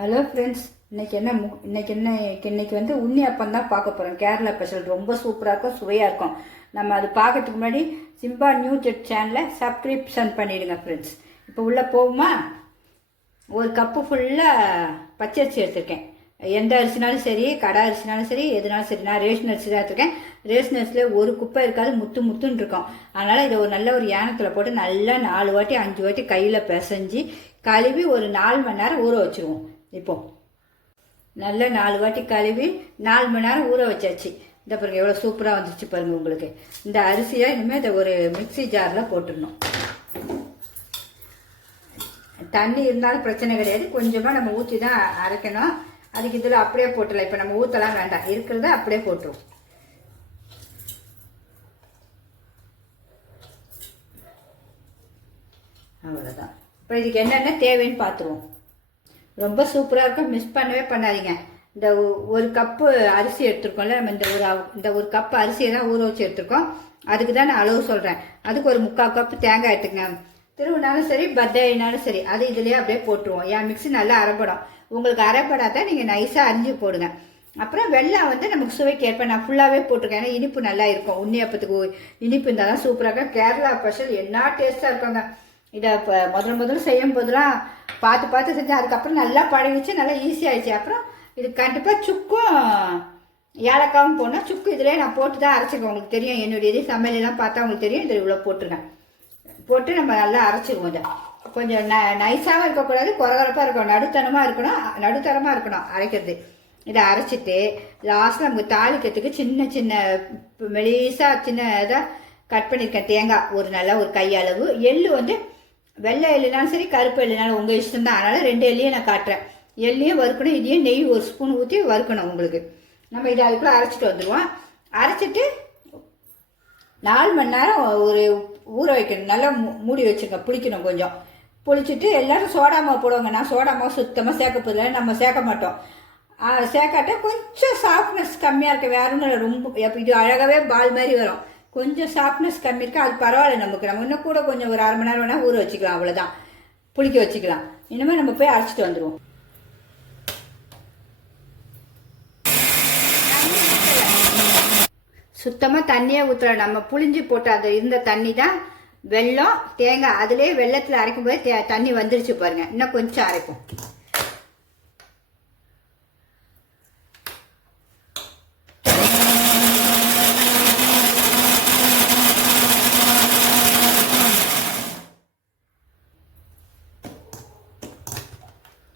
Hello friends, இன்னைக்கு வந்து உண்ணி அப்பம் தான் பார்க்க போகிறோம். கேரளா ஸ்பெஷல் ரொம்ப சூப்பராக இருக்கும், சுவையாக இருக்கும். நம்ம அது பார்க்கறதுக்கு முன்னாடி சிம்பா நியூ ஜெட் சேனலை சப்ஸ்கிரிப்ஷன் பண்ணிவிடுங்க ஃப்ரெண்ட்ஸ். இப்போ உள்ளே போகுமா? ஒரு கப்பு ஃபுல்லாக பச்சரிசி எடுத்திருக்கேன். எந்த அரிசினாலும் சரி, கடை அரிசினாலும் சரி, எதுனாலும் சரி. நான் ரேஷன் அரிசி தான் எடுத்திருக்கேன். ரேஷன் அரிசியில் ஒரு குப்பை இருக்காது, முத்துன்னு இருக்கும். அதனால் இதை ஒரு நல்ல ஒரு யானத்தில் போட்டு நல்லா 4 வாட்டி 5 வாட்டி கையில் பிசைஞ்சு கழுவி ஒரு 4 மணி நேரம் ஊற வச்சுருவோம். இப்போ நல்லா 4 வாட்டி கழுவி 4 மணி நேரம் ஊற வச்சாச்சு. இந்த பாருங்க எவ்வளோ சூப்பராக வந்துச்சு பாருங்க. உங்களுக்கு இந்த அரிசியாக இனிமேல் இதை ஒரு மிக்சி ஜாரில் போட்டுடணும். தண்ணி இருந்தாலும் பிரச்சனை கிடையாது, கொஞ்சமாக நம்ம ஊற்றி தான் அரைக்கணும். அதுக்கு இதில் அப்படியே போட்டுடலாம். இப்போ நம்ம ஊற்றலாம் வேண்டாம், இருக்கிறத அப்படியே போட்டுருவோம். அவ்வளோதான். இப்போ இதுக்கு என்னென்ன தேவைன்னு பார்த்துருவோம். ரொம்ப சூப்பராக இருக்கும், மிஸ் பண்ணவே பண்ணாதீங்க. இந்த ஒரு கப்பு அரிசி எடுத்துருக்கோம்ல, நம்ம இந்த ஒரு கப்பு அரிசியை தான் ஊற வச்சு எடுத்துருக்கோம். அதுக்கு தான் நான் அளவு சொல்கிறேன். அதுக்கு ஒரு 3/4 கப்பு தேங்காய் எடுத்துக்கங்க. திருவினாலும் சரி, பத்தாயினாலும் சரி, அது இதுலேயே அப்படியே போட்டுருவோம். என் மிக்ஸி நல்லா அரைப்படும். உங்களுக்கு அரைப்படாதான் நீங்கள் நைஸாக அரிஞ்சு போடுங்க. அப்புறம் வெல்லம் வந்து நமக்கு சுவைக்கு ஏற்ப நான் ஃபுல்லாகவே போட்டிருக்கேன். ஏன்னா இனிப்பு நல்லா இருக்கும். உண்ணி அப்பத்துக்கு இனிப்பு இருந்தால் தான் சூப்பராக இருக்கும். கேரளா ஸ்பெஷல் என்ன டேஸ்ட்டாக இருக்குங்க. இதை இப்போ முதல்ல செய்யும் போதெல்லாம் பார்த்து செஞ்சேன். அதுக்கப்புறம் நல்லா பழகிச்சு, நல்லா ஈஸியாகிடுச்சு. அப்புறம் இது கண்டிப்பாக சுக்கும் ஏலக்காவும் போடணும். சுக்கு இதிலே நான் போட்டு தான் அரைச்சிருக்கேன். உங்களுக்கு தெரியும், என்னுடைய இது சமையலெல்லாம் பார்த்தா உங்களுக்கு தெரியும். இதில் இவ்வளோ போட்டுருக்கேன். போட்டு நம்ம நல்லா அரைச்சிருவோம். இதை கொஞ்சம் நைஸாகவும் இருக்கக்கூடாது, குறகுறப்பாக இருக்கணும், நடுத்தரமாக இருக்கணும் அரைக்கிறது. இதை அரைச்சிட்டு லாஸ்ட்டில் நமக்கு தாளிக்கிறதுக்கு சின்ன மெலிசாக சின்ன இதாக கட் பண்ணியிருக்கேன் தேங்காய் ஒரு கையளவு. எள்ளு வந்து வெள்ளை எள்ளுனாலும் சரி, கருப்பு எள்ளுனாலும் உங்கள் இஷ்டம் தான். அதனால் 2 எள்ளையும் நான் காட்டுறேன். எள்ளையும் வறுக்கணும், இதையும் நெய் 1 ஸ்பூன் ஊற்றி வறுக்கணும் உங்களுக்கு. நம்ம இதை அதுக்குள்ளே அரைச்சிட்டு வந்துடுவோம். அரைச்சிட்டு 4 மணி நேரம் ஒரு ஊற வைக்கணும். நல்லா மூடி வச்சுருங்க, புளிக்கணும். கொஞ்சம் புளிச்சுட்டு எல்லோரும் சோடா மாவு போடுவாங்க. நான் சோடா மாவு சுத்தமாக சேர்க்க போதில்லை, நம்ம சேர்க்க மாட்டோம். சேர்க்காட்ட கொஞ்சம் சாஃப்ட்னஸ் கம்மியாக இருக்க, வேற ஒன்றும் ரொம்ப இது அழகாகவே பால் மாதிரி வரும். கொஞ்சம் சாஃப்ட்னஸ் கம்மி இருக்கா, அது பரவாயில்ல. நமக்கு நம்ம இன்னும் கூட கொஞ்சம் ஒரு 1/2 மணி நேரம் வேணால் ஊற வச்சுக்கலாம். அவ்வளோதான், புளிக்க வச்சுக்கலாம். இனிமேல் நம்ம போய் அரைச்சிட்டு வந்துடுவோம். சுத்தமாக தண்ணியே ஊற்றல, நம்ம புளிஞ்சு போட்டு அது இருந்த தண்ணி தான் வெல்லம் தேங்காய். அதுலேயே வெள்ளத்தில் அரைக்கும் போது தண்ணி வந்துருச்சு பாருங்க. இன்னும் கொஞ்சம் அரைப்போம்.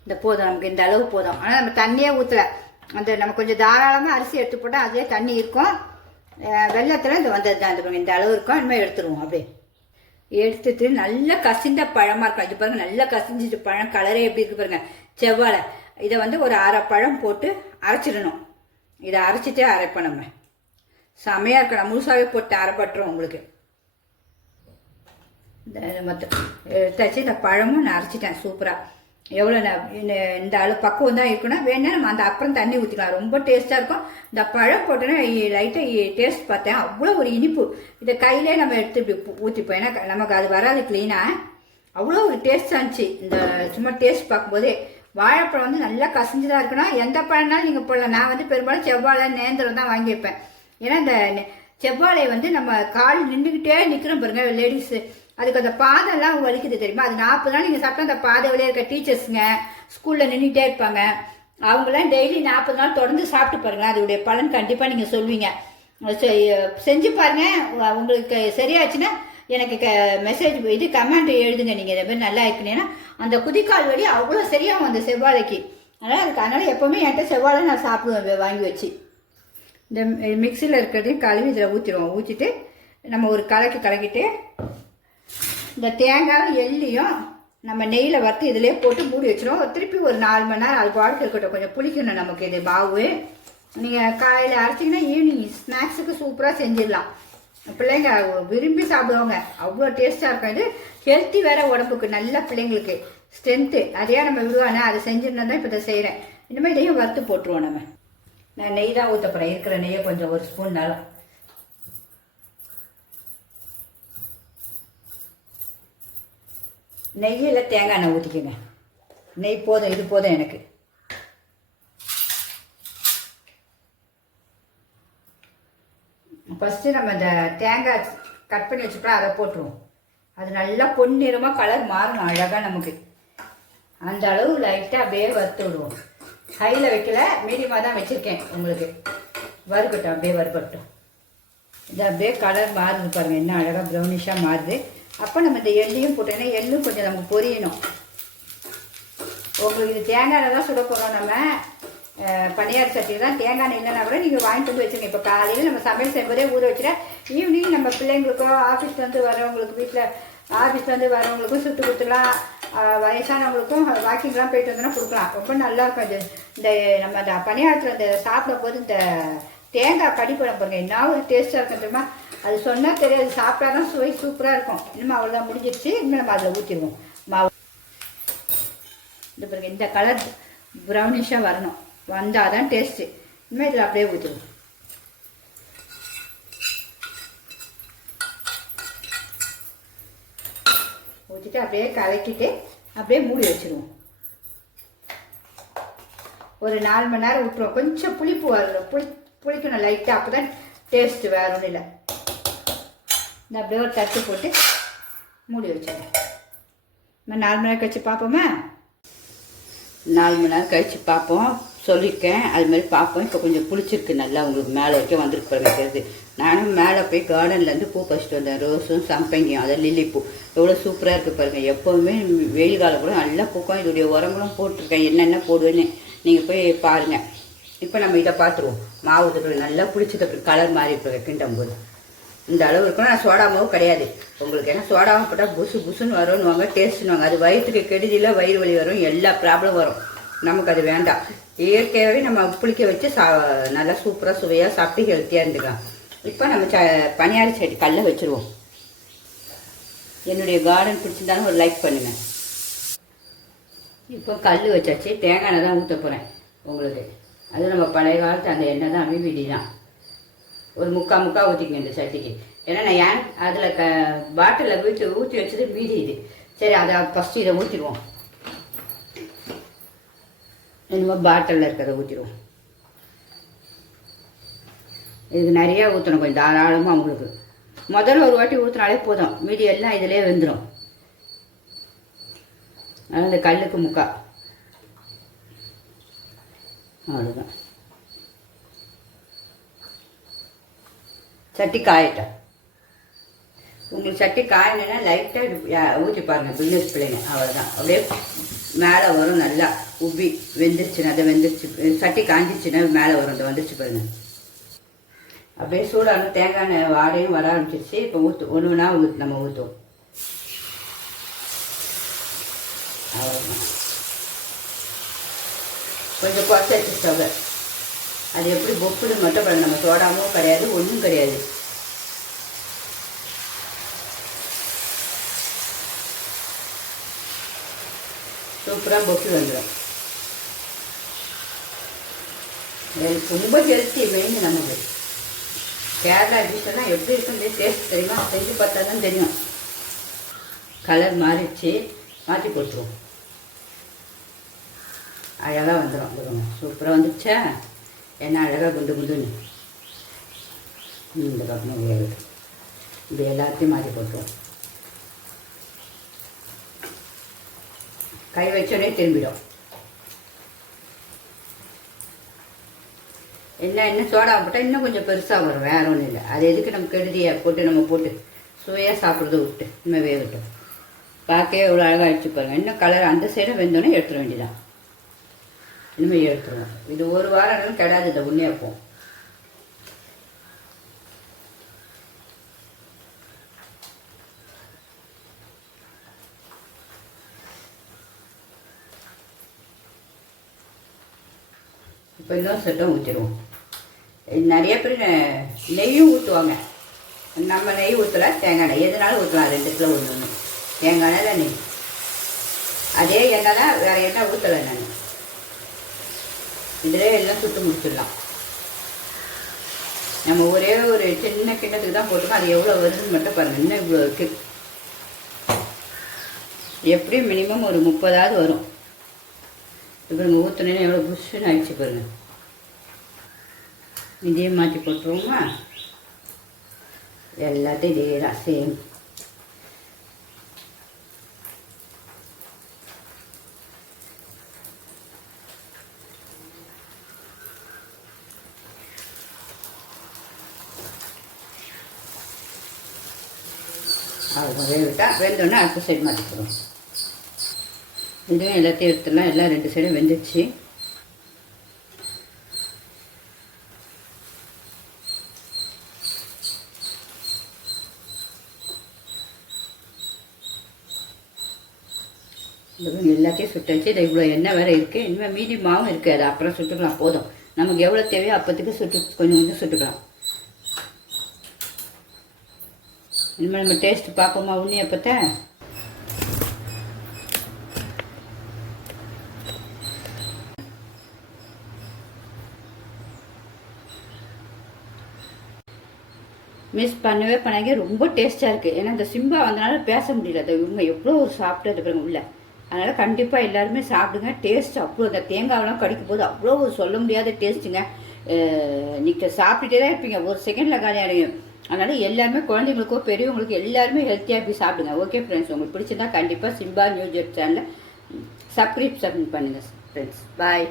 இந்த போதும், நமக்கு இந்த அளவு போதும். ஆனால் நம்ம தண்ணியே ஊற்றலை. அந்த நம்ம கொஞ்சம் தாராளமாக அரிசி எடுத்து போட்டால் அதிலே தண்ணி இருக்கும். வெள்ளத்தில் இது வந்தது தான். இந்த அளவு இருக்கும். இனிமேல் எடுத்துருவோம். அப்படியே எடுத்துட்டு நல்லா கசிந்த பழமாக இருக்கும். இது பாருங்கள், நல்லா கசிஞ்சிட்டு பழம் கலரே எப்படி இருக்கு பாருங்க, செவ்வாழை. இதை வந்து ஒரு 1/2 பழம் போட்டு அரைச்சிடணும். இதை அரைச்சிட்டே அரைப்போம். நம்ம செமையாக இருக்கணும். முழுசாகவே போட்டு அரைப்பட்டுரும் உங்களுக்கு. மொத்தம் எடுத்தாச்சு. இந்த பழமும் நான் அரைச்சிட்டேன் சூப்பராக. எவ்வளோ இந்த அளவு பக்குவம் தான் இருக்கணும். வேணா நம்ம அந்த அப்புறம் தண்ணி ஊற்றிக்கலாம். ரொம்ப டேஸ்ட்டாக இருக்கும். இந்த பழம் போட்டோன்னா லைட்டாக டேஸ்ட் பார்த்தேன், அவ்வளோ ஒரு இனிப்பு. இதை கையிலே நம்ம எடுத்து இப்படி ஊற்றிப்போம். ஏன்னா நமக்கு அது வராது க்ளீனாக. அவ்வளோ ஒரு டேஸ்ட்டாக இருந்துச்சு. இந்த சும்மா டேஸ்ட் பார்க்கும்போதே வாழைப்பழம் வந்து நல்லா கசிஞ்சு தான் இருக்கணும். எந்த பழம்னாலும் நீங்கள் போடலாம். நான் வந்து பெரும்பாலும் செவ்வாழை நேந்திரம் தான் வாங்கி வைப்பேன். ஏன்னா இந்த செவ்வாழை வந்து நம்ம கால் நின்றுக்கிட்டே நிற்கிறோம் பாருங்க லேடிஸு, அதுக்கு அந்த பாதெல்லாம் வலிக்குது தெரியுமா. அது 40 நாள் நீங்கள் சாப்பிட்டா அந்த பாதை வழியாக இருக்க டீச்சர்ஸுங்க ஸ்கூலில் நின்றுட்டே இருப்பாங்க. அவங்களாம் டெய்லி 40 நாள் தொடர்ந்து சாப்பிட்டு பாருங்களேன். அதோடைய பலன் கண்டிப்பாக நீங்கள் சொல்வீங்க. செஞ்சு பாருங்க. உங்களுக்கு சரியாச்சுன்னா எனக்கு மெசேஜ் இது கமெண்ட் எழுதுங்க. நீங்கள் இதை மாதிரி நல்லா இருக்குனேன்னா அந்த குதிக்கால் வலி அவ்வளோ சரியாகும் அந்த செவ்வாழைக்கு. அதனால் எப்போவுமே என்கிட்ட செவ்வாழை நான் சாப்பிடுவேன் வாங்கி வச்சு. இந்த மிக்சியில் இருக்கிறதையும் கழுவி இதில் ஊற்றிடுவோம். ஊற்றிட்டு நம்ம ஒரு கலக்கிட்டு இந்த தேங்காயும் எள்ளியும் நம்ம நெய்யில் வறுத்து இதிலே போட்டு மூடி வச்சிடும். திருப்பி ஒரு 4 மணி நேரம் அது பாட்டுக்கு இருக்கட்டும். கொஞ்சம் புளிக்கணும் நமக்கு இது மாவு. நீங்கள் காலையில் அரைச்சிங்கன்னா ஈவினிங் ஸ்நாக்ஸுக்கு சூப்பராக செஞ்சிடலாம். பிள்ளைங்க விரும்பி சாப்பிடுவாங்க, அவ்வளோ டேஸ்ட்டாக இருக்கும். இது ஹெல்த்தி வேறு, உடம்புக்கு நல்ல பிள்ளைங்களுக்கு ஸ்ட்ரென்த்து. அதையா நம்ம விடுவானே, அதை செஞ்சிருந்தா தான் இப்போ இதை செய்கிறேன். இனிமேல் இதையும் வறுத்து போட்டுருவோம். நம்ம நான் நெய் தான் ஊற்றப்படுறேன். இருக்கிற நெய்யை கொஞ்சம் 1 ஸ்பூன் நாளும் நெய்யில் தேங்காய் எண்ணெய் ஊற்றிக்கோங்க. நெய் போதும், இது போதும் எனக்கு. ஃபஸ்ட்டு நம்ம இந்த தேங்காய் கட் பண்ணி வச்சுக்கலாம், அதை போட்டுருவோம். அது நல்லா பொன்னிறமாக கலர் மாறணும் அழகாக நமக்கு. அந்த அளவு லைட்டாக அப்படியே வறுத்து விடுவோம். ஹையில் வைக்கல, மீடியமாக தான் வச்சுருக்கேன். உங்களுக்கு வறுக்கட்டும், அப்படியே வறுக்கட்டும். இது அப்படியே கலர் மாறுது பாருங்கள், என்ன அழகாக ப்ரௌனிஷாக மாறுது. அப்போ நம்ம இந்த எள்ளையும் போட்டோன்னா எள்ளும் கொஞ்சம் நமக்கு பொரியணும். உங்களுக்கு இது தேங்காய் தான் சுட போகிறோம். நம்ம பனியார் சட்டி தான், தேங்காய் இல்லைன்னா கூட நீங்கள் வாங்கிட்டு வந்து வச்சுருங்க. இப்போ காலையில் நம்ம சமையல் செய்யும்போதே ஊற வச்சுட்டா ஈவினிங் நம்ம பிள்ளைங்களுக்கோ ஆஃபீஸ்லேருந்து வரவங்களுக்கு, வீட்டில் ஆஃபீஸ்லேருந்து வரவங்களுக்கும் சுட்டு கொடுத்துக்கலாம். வயசானவங்களுக்கும் வாக்கிங்லாம் போயிட்டு வந்தோன்னா கொடுக்கலாம். ரொம்ப நல்லா இருக்கும். இது இந்த நம்ம அந்த பனியாரத்தில் இந்த சாப்பிடும் போது இந்த தேங்காய் கடிப்படம் பாருங்க, என்ன ஒரு டேஸ்ட்டாக இருக்கும் தெரியுமா? அது சொன்னால் தெரியாது, சாப்பிட்டா தான் சுவை சூப்பராக இருக்கும். இன்னும் அவ்வளோதான், முடிஞ்சிடுச்சு. இன்னும் நம்ம அதில் ஊற்றிடுவோம் மாவு. இந்த பாருங்க, இந்த கலர் ப்ரௌனிஷாக வரணும், வந்தால் தான் டேஸ்ட்டு. இனிமேல் இதில் அப்படியே ஊற்றிடுவோம். ஊற்றிட்டு அப்படியே கலக்கிட்டு அப்படியே மூடி வச்சுருவோம். ஒரு 4 மணி நேரம் விட்டுருவோம். கொஞ்சம் புளிப்பு வரணும், புளிக்கணும் லைட்டாக, அப்போ தான் டேஸ்ட்டு. வேறு ஒன்றும் இல்லை. இந்த அப்படியே ஒரு தட்டு போட்டு மூடி வச்சிடறேன். நம்ம 4 மணி நேரம் கழிச்சு பார்ப்போமா? 4 மணி நேரம் கழித்து பார்ப்போம். சொல்லியிருக்கேன், அதுமாதிரி பார்ப்போம். இப்போ கொஞ்சம் புளிச்சிருக்கு நல்லா, உங்களுக்கு மேலே வைக்க வந்துருக்கு பாருங்க தெரியுது. நானும் மேலே போய் கார்டன்லேருந்து பூ பறிச்சிட்டு வந்தேன். ரோஸும் சம்பங்கியும், அதை லில்லி பூ எவ்வளோ சூப்பராக இருக்குது பாருங்கள். எப்போவுமே வெயில் காலம் கூட நல்லா பூக்கும். இதோடைய உரங்களும் போட்டிருக்கேன், என்னென்ன போடுவேன்னு நீங்கள் போய் பாருங்கள். இப்போ நம்ம இதை பார்த்துருவோம். மாவு தூள் நல்லா புளிச்சது, கலர் மாறி இப்போ கிண்டும் போது இந்த அளவு இருக்கணும். நான் சோடா மாவு கிடையாது உங்களுக்கு. ஏன்னா சோடாவும் போட்டால் புசு புசுன்னு வரும்னுவாங்க, டேஸ்ட்டுன்னு. அது வயிற்றுக்கு கெடுதியில் வயிறு வலி வரும், எல்லா ப்ராப்ளம் வரும். நமக்கு அது வேண்டாம். இயற்கையாகவே நம்ம புளிக்க வச்சு நல்லா சூப்பராக சுவையாக சாப்பிட்டு ஹெல்த்தியாக இருந்துக்கலாம். இப்போ நம்ம பனியாரி சட்டி கல்லை வச்சுருவோம். என்னுடைய கார்டன் பிடிச்சிருந்தாலும் ஒரு லைக் பண்ணுங்கள். இப்போ கல் வச்சாச்சு, தேங்காய் எண்ணெய் தான் ஊற்ற போகிறேன் உங்களுக்கு. அது நம்ம பழைய காலத்து அந்த எண்ணெய் தான், விடி தான். ஒரு முக்கா ஊற்றிக்கங்க இந்த சட்டிக்கு. ஏன்னா நான் ஏன் அதில் பாட்டிலில் ஊற்றி வச்சது மீதி இது. சரி, அதை ஃபஸ்ட்டு இதை ஊற்றிடுவோம். என்னமோ பாட்டிலில் இருக்கிறத ஊற்றிடுவோம். இதுக்கு நிறையா ஊற்றணும், கொஞ்சம் தாராளமாக உங்களுக்கு. முதல்ல ஒரு வாட்டி ஊற்றினாலே போதும், மீதி எல்லாம் இதிலே வெந்துடும். அதனால் இந்த கல்லுக்கு முக்கா, அவ்வளோதான். சட்டி காயட்டும். உங்களுக்கு சட்டி காயணுன்னா லைட்டாக ஊற்றி பாருங்கள், பில்னஸ் பிள்ளைங்க. அவ்வளோதான், அப்படியே மேலே வரும். நல்லா உப்பி வெந்துருச்சுன்னா, அதை வெந்துருச்சு. சட்டி காஞ்சிச்சுன்னா மேலே வரும். அதை வந்துருச்சு பாருங்கள். அப்படியே சூடான தேங்காய் எண்ணெய் வாடையும் வர ஆரம்பிச்சிருச்சு. இப்போ ஒன்று ஒன்றா நம்ம ஊற்றுவோம். அவ்வளோதான். கொஞ்சம் குறைச்சாச்சு ஸ்டவ்வை. அது எப்படி பொப்புன்னு மட்டும் பாருங்கள். நம்ம சோடாமும் கிடையாது, ஒன்றும் கிடையாது. சூப்பராக பொப்பி வந்துடும். ரொம்ப ஹெல்த்தி மெயின். நமக்கு கேரளா டிஷ்ஷெல்லாம் எப்படி இருக்குன்னு டேஸ்ட் தெரியுமா? செஞ்சு பார்த்தா தான் தெரியும். கலர் மாறிடுச்சு, மாற்றி கொடுத்துருவோம். அழகாக வந்துடும். சூப்பராக வந்துடுச்சா? என்ன அழகாக குண்டு குண்டுன்னு இந்த பக்கம் வேறு. இது எல்லாத்தையும் மாற்றி போட்டுருவோம். கை வச்சோடனே திரும்பிடும். என்ன சோடா போட்டால் இன்னும் கொஞ்சம் பெருசாக வரும், வேற ஒன்றும் இல்லை. அது எதுக்கு நம்ம கெடுதியை போட்டு நம்ம போட்டு சுவையாக சாப்பிட்றத விட்டு இன்னும் வேகட்டும். பார்க்கவே எவ்வளோ அழகாக அடிச்சு பாருங்கள். இன்னும் கலர் அந்த சைடும் வெந்தோடனே எடுத்துட வேண்டியதான். இனிமேல் எடுத்துருவோம். இது ஒரு வாரம் கெடாது. இதை உன்னே வைப்போம். இப்போ இன்னும் செட்டும் ஊற்றிடுவோம். நிறைய பேர் நெய்யும் ஊற்றுவாங்க. நம்ம நெய் ஊற்றல, தேங்காய் எண்ணெய் எதுனாலும் ஊற்றலாம். 2 கிலோ ஒன்று தேங்காய் எண்ணெய் நெய். அதே எண்ணெய் தான், வேறு எண்ணெய் ஊற்றலை நான். இதிலே எல்லாம் சுட்டு முடிச்சிடலாம். நம்ம ஒரே ஒரு சின்ன கிண்ணத்துக்கு தான் போட்டுக்கோம். அது எவ்வளோ வருதுன்னு மட்டும் பாருங்கள். இன்னும் இவ்வளோ இருக்குது. எப்படியும் மினிமம் ஒரு 30ஆவது வரும். இப்போ நம்ம ஊற்றினேன்னா எவ்வளோ புஷ்ஷுன்னு ஆயிடுச்சு பாருங்கள். இதையும் மாற்றி போட்டுருவோமா? எல்லாத்தையும் இதே தான் சேம். அது வேவிட்டால் வெந்தோடனே அடுத்த சைடு மாற்றிக்கிறோம். இதுவும் எல்லாத்தையும் எடுத்துடலாம். எல்லாம் 2 சைடும் வெந்துச்சு. எல்லாத்தையும் சுட்டாச்சு. இதை இவ்வளோ எண்ணெய் வேறு இருக்குது. இனிமேல் மீதி மாவும் இருக்குது. அதை அப்புறம் சுட்டுக்கலாம். போதும், நமக்கு எவ்வளோ தேவையோ அப்போத்துக்கு கொஞ்சம் கொஞ்சம் சுட்டுக்கலாம். இனிமேல் நம்ம டேஸ்ட் பார்ப்போமா உண்ணியப்பத்தை? மிஸ் பண்ணவே பண்ணாங்க. ரொம்ப டேஸ்ட்டாக இருக்குது. ஏன்னா இந்த சிம்பா வந்தனால பேச முடியல. அது இவங்க எவ்வளோ ஒரு சாப்பிட்டு இருக்கிறவங்க உள்ள. அதனால் கண்டிப்பாக எல்லாருமே சாப்பிடுங்க. டேஸ்ட் அவ்வளோ, இந்த தேங்காயெல்லாம் கடிக்கும் போது அவ்வளோ ஒரு சொல்ல முடியாத டேஸ்ட்டுங்க. நீங்கள் சாப்பிட்டுட்டே தான் இருப்பீங்க, ஒரு செகண்டில் காலி அடையும். அதனால் எல்லாருமே குழந்தைங்களுக்கோ பெரியவங்களுக்கோ எல்லாருமே ஹெல்த்தியாக போய் சாப்பிடுங்க. ஓகே ஃப்ரெண்ட்ஸ், உங்களுக்கு பிடிச்சிருந்தா கண்டிப்பாக சிம்பா நியூ ஜெட் சேனலை சப்ஸ்கிரைப் பண்ணுங்கள் ஃப்ரெண்ட்ஸ். பாய்.